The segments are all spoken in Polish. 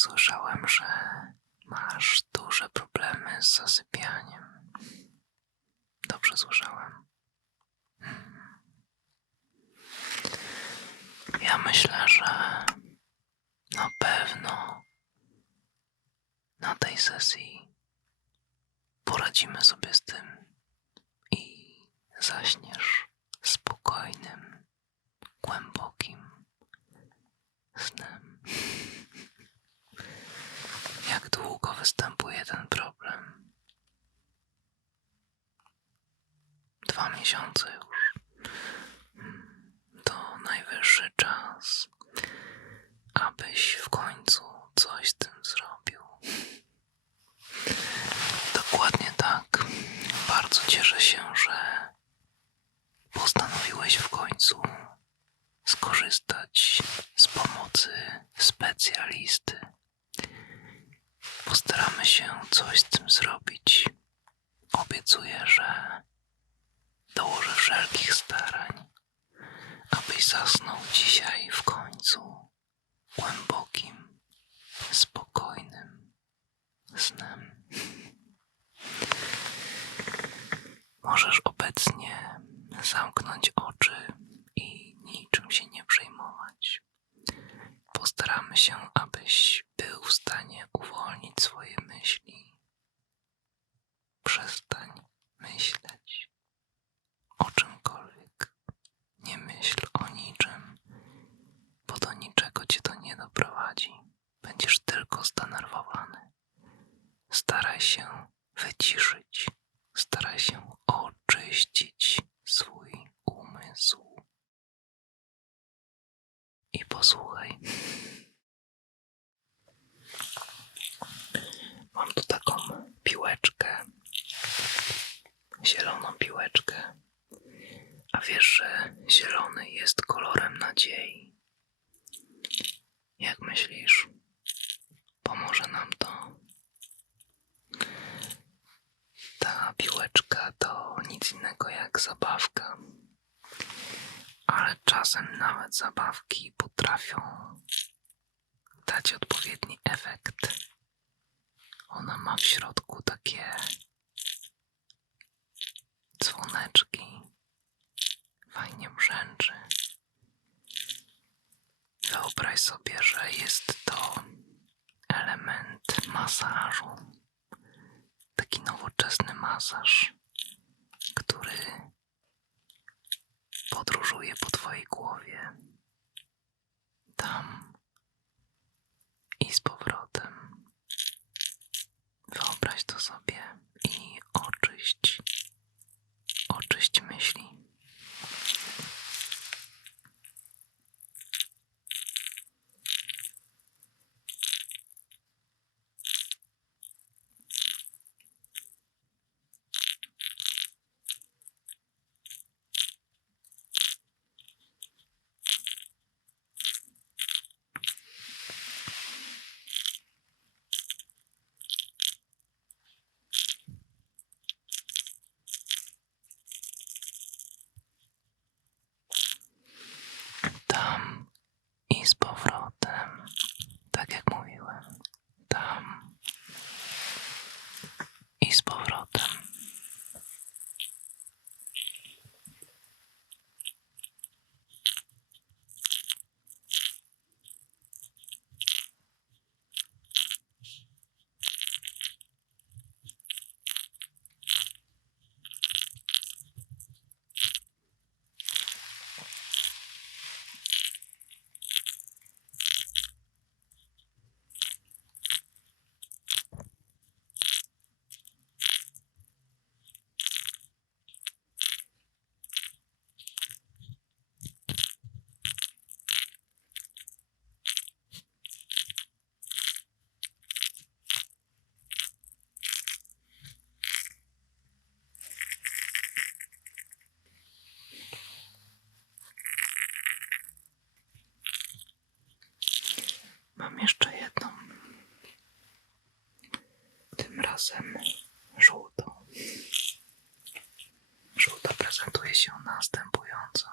Słyszałem, że masz duże problemy z zasypianiem. Dobrze słyszałem. Hmm. Ja myślę, że na pewno na tej sesji poradzimy sobie z tym i zaśniesz spokojnym, głębokim snem. Jak długo występuje ten problem? Dwa miesiące już. To najwyższy czas, abyś w końcu coś z tym zrobił. Dokładnie tak. Bardzo cieszę się, że postanowiłeś w końcu skorzystać z pomocy specjalisty. Postaramy się coś z tym zrobić. Obiecuję, że dołożę wszelkich starań, abyś zasnął dzisiaj w końcu głębokim, spokojnym snem. Możesz obecnie zamknąć oczy i niczym się nie przejmować. Postaramy się, abyś był w stanie uwolnić swoje myśli. Przestań myśleć o czymkolwiek. Nie myśl o niczym, bo do niczego cię to nie doprowadzi. Będziesz tylko zdenerwowany. Staraj się wyciszyć, staraj się oczyścić swój umysł. I posłuchaj. Mam tu taką piłeczkę, zieloną piłeczkę. A wiesz, że zielony jest kolorem nadziei. Jak myślisz, pomoże nam to? Ta piłeczka to nic innego jak zabawka. Ale czasem nawet zabawki potrafią dać odpowiedni efekt. Ona ma w środku takie dzwoneczki. Fajnie brzęczy. Wyobraź sobie, że jest to element masażu. Taki nowoczesny masaż, który podróżuje po Twojej głowie. Tam i z powrotem. Wyobraź to sobie i oczyść, oczyść myśli. Tam i z powrotem. Tak jak mówiłem. Tam i z powrotem. Mam jeszcze jedną. Tym razem żółtą. Żółta prezentuje się następująco.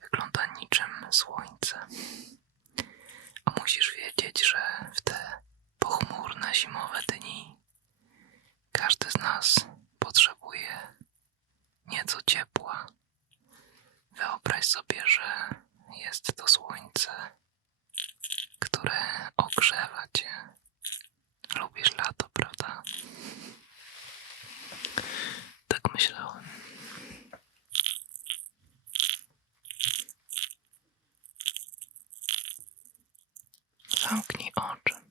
Wygląda niczym słońce. A musisz wiedzieć, że zimowe dni. Każdy z nas potrzebuje nieco ciepła. Wyobraź sobie, że jest to słońce, które ogrzewa cię. Lubisz lato? Tak myślałem. Zamknij oczy.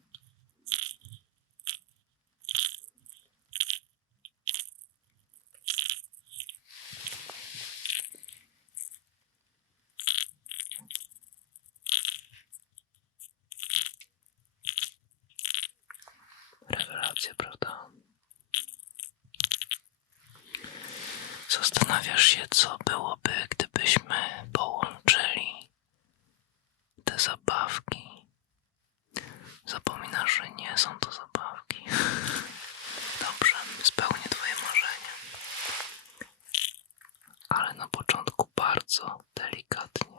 Się, co byłoby, gdybyśmy połączyli te zabawki. Zapominasz, że nie są to zabawki. Dobrze, spełnię Twoje marzenie. Ale na początku bardzo delikatnie.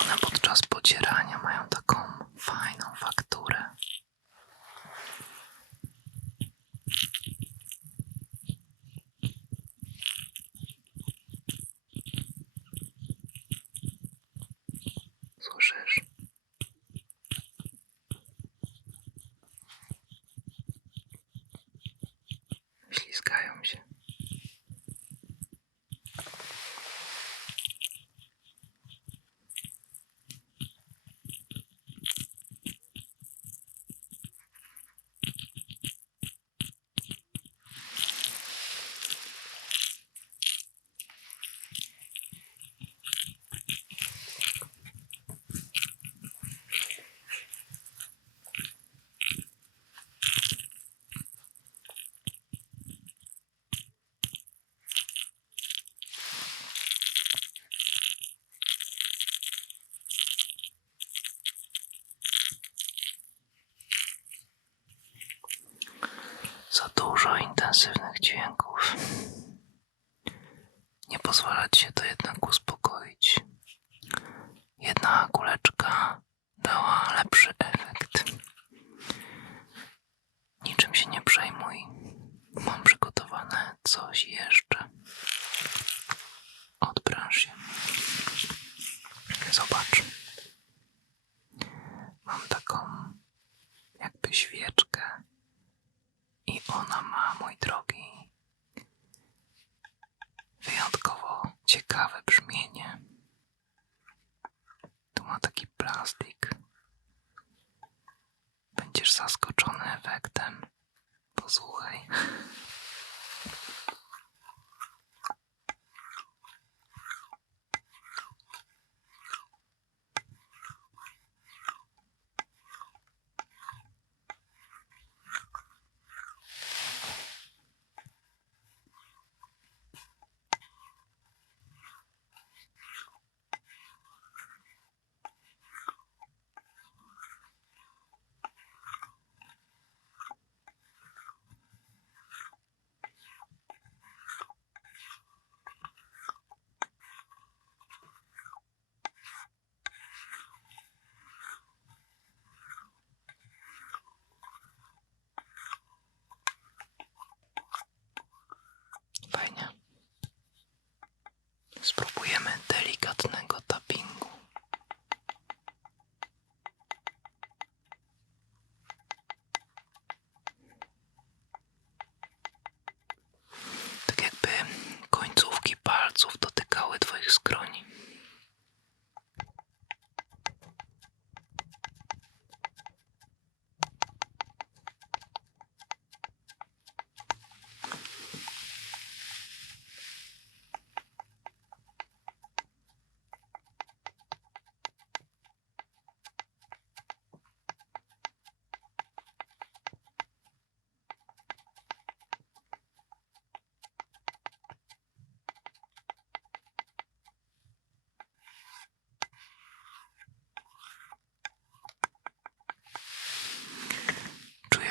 One podczas pocierania mają taką fajną fakturę. Słyszysz? Ślizgają się. Za dużo intensywnych dźwięków. Nie pozwala ci się to jednak uspokoić. Jedna kuleczka dała lepszy efekt. Niczym się nie przejmuj. Mam przygotowane coś jeszcze. 月なんか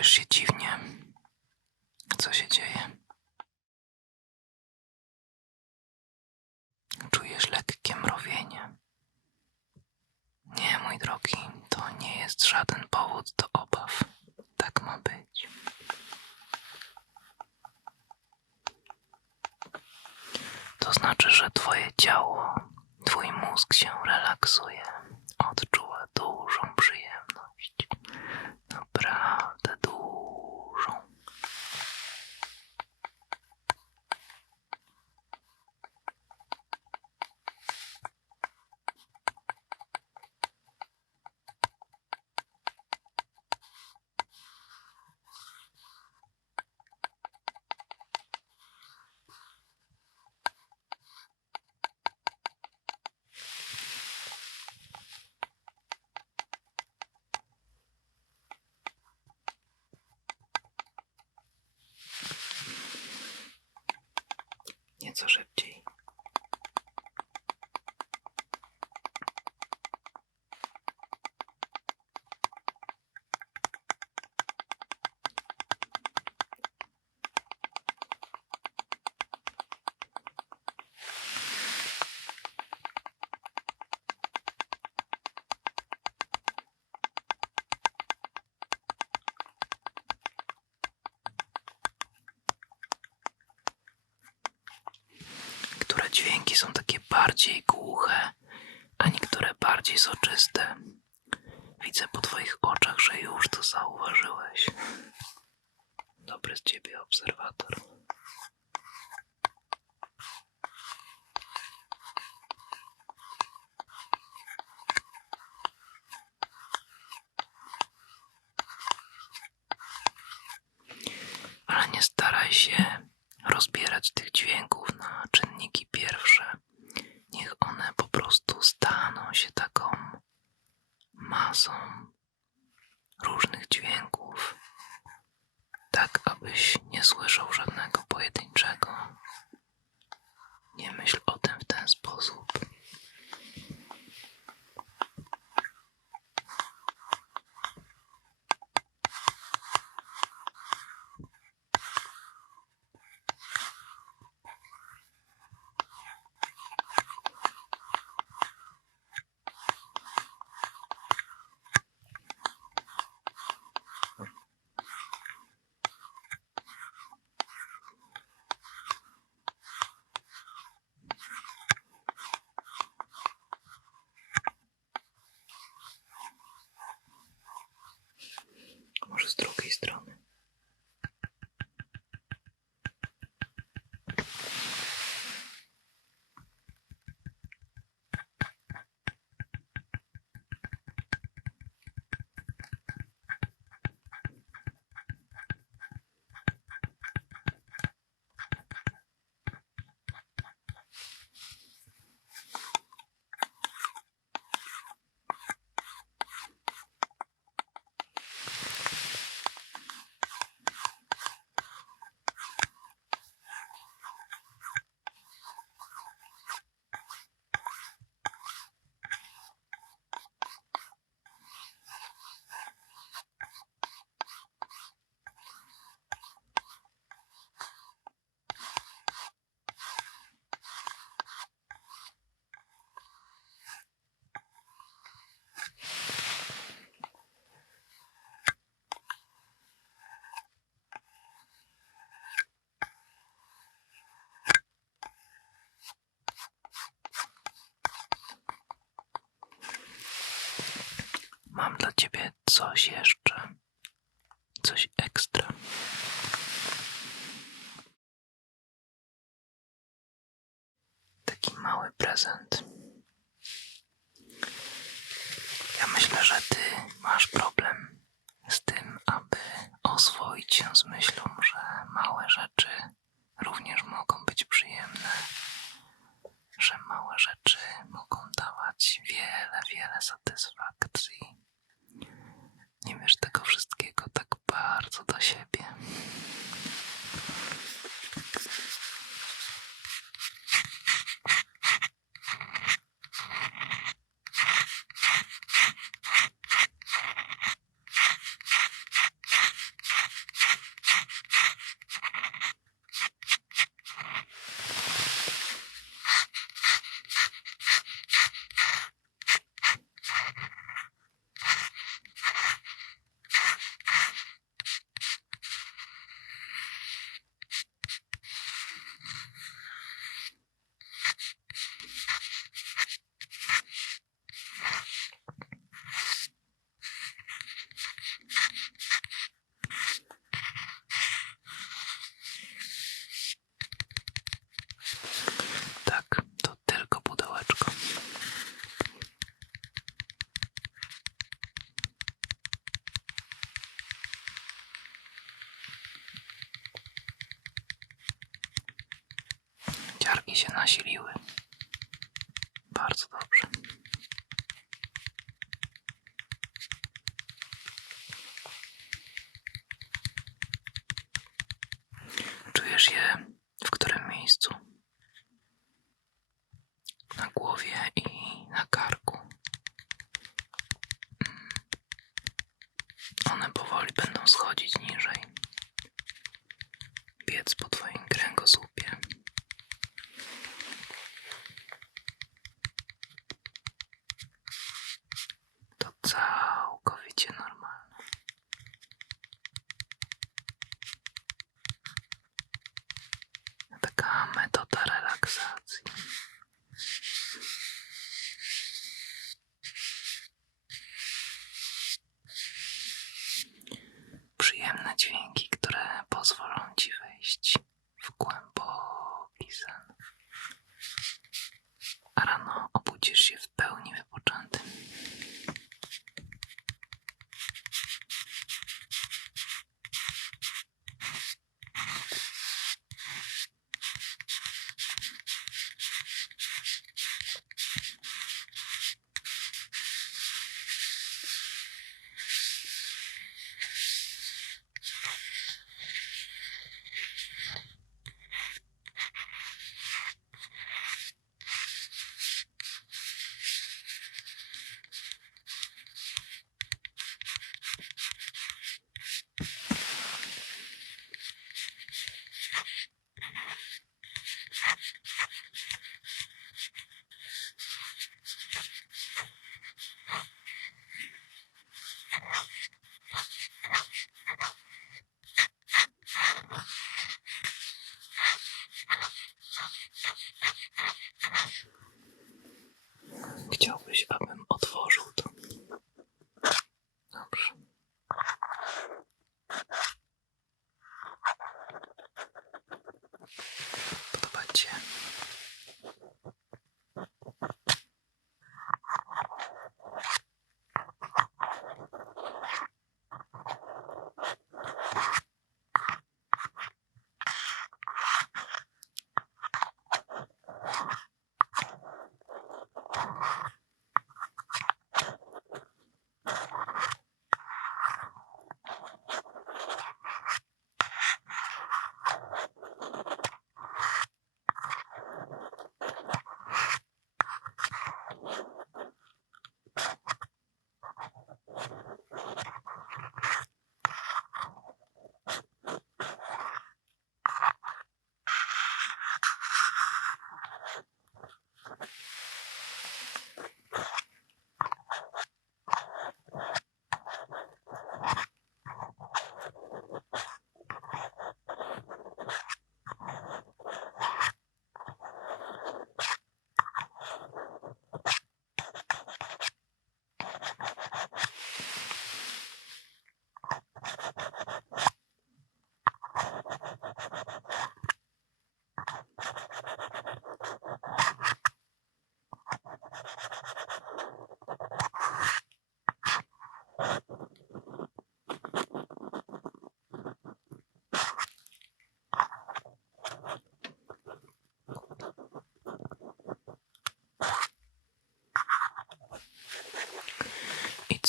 Czujesz się dziwnie. Co się dzieje? Czujesz lekkie mrowienie. Nie, mój drogi, to nie jest żaden powód do obaw. Tak ma być. To znaczy, że twoje ciało, twój mózg się relaksuje. Odczuwa dużą przyjemność. Naprawdę dużą. Nieco szybciej. Niektóre dźwięki są takie bardziej głuche, a niektóre bardziej soczyste. Widzę po twoich oczach, że już to zauważyłeś. Dobry z ciebie obserwator. Ale nie staraj się rozbierać tych dźwięków na czynniki pierwsze. Niech one po prostu staną się taką masą różnych dźwięków, tak abyś nie słyszał żadnego pojedynczego. Nie myśl o tym w ten sposób. Mam dla ciebie coś jeszcze. Coś ekstra. Taki mały prezent. Ja myślę, że ty masz problem z tym, aby oswoić się z myślą, że małe rzeczy również mogą być przyjemne, że małe rzeczy mogą dawać wiele, wiele satysfakcji. Nie wiesz tego wszystkiego tak bardzo do siebie. Się nasiliły. Bardzo dobrze.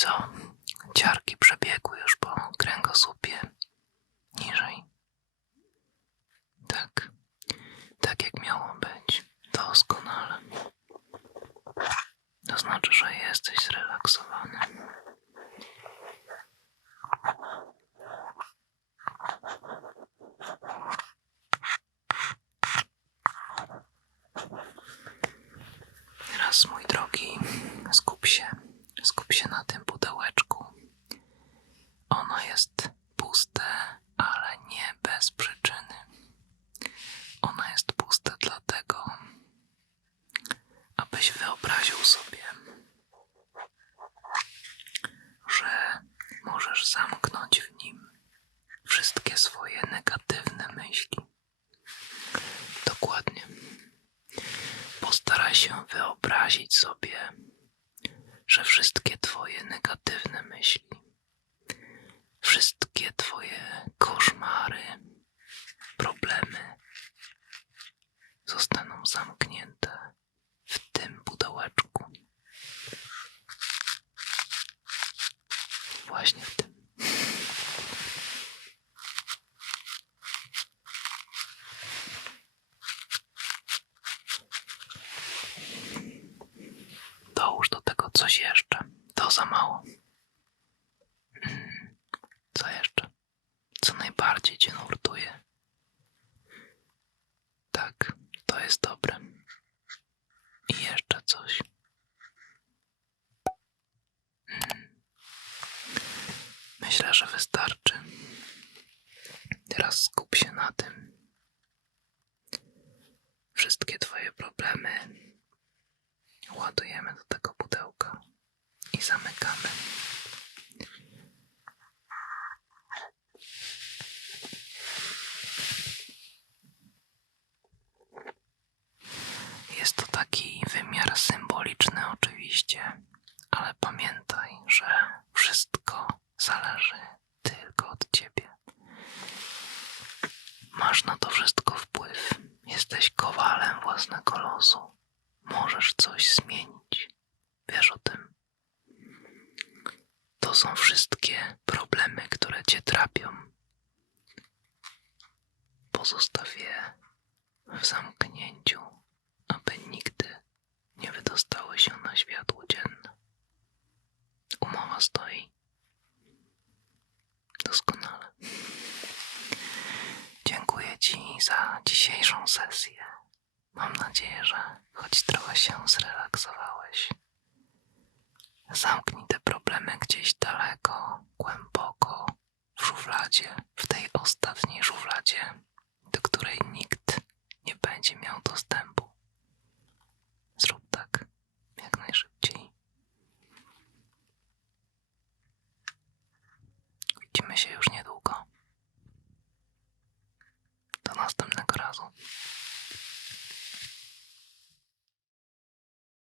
I важним. Zamykamy. Stoi. Doskonale. Dziękuję Ci za dzisiejszą sesję. Mam nadzieję, że choć trochę się zrelaksowałeś. Zamknij te problemy gdzieś daleko, głęboko, w szufladzie, w tej ostatniej szufladzie, do której nikt nie będzie miał dostępu. Zrób tak jak najszybciej. Widzimy się już niedługo. Do następnego razu.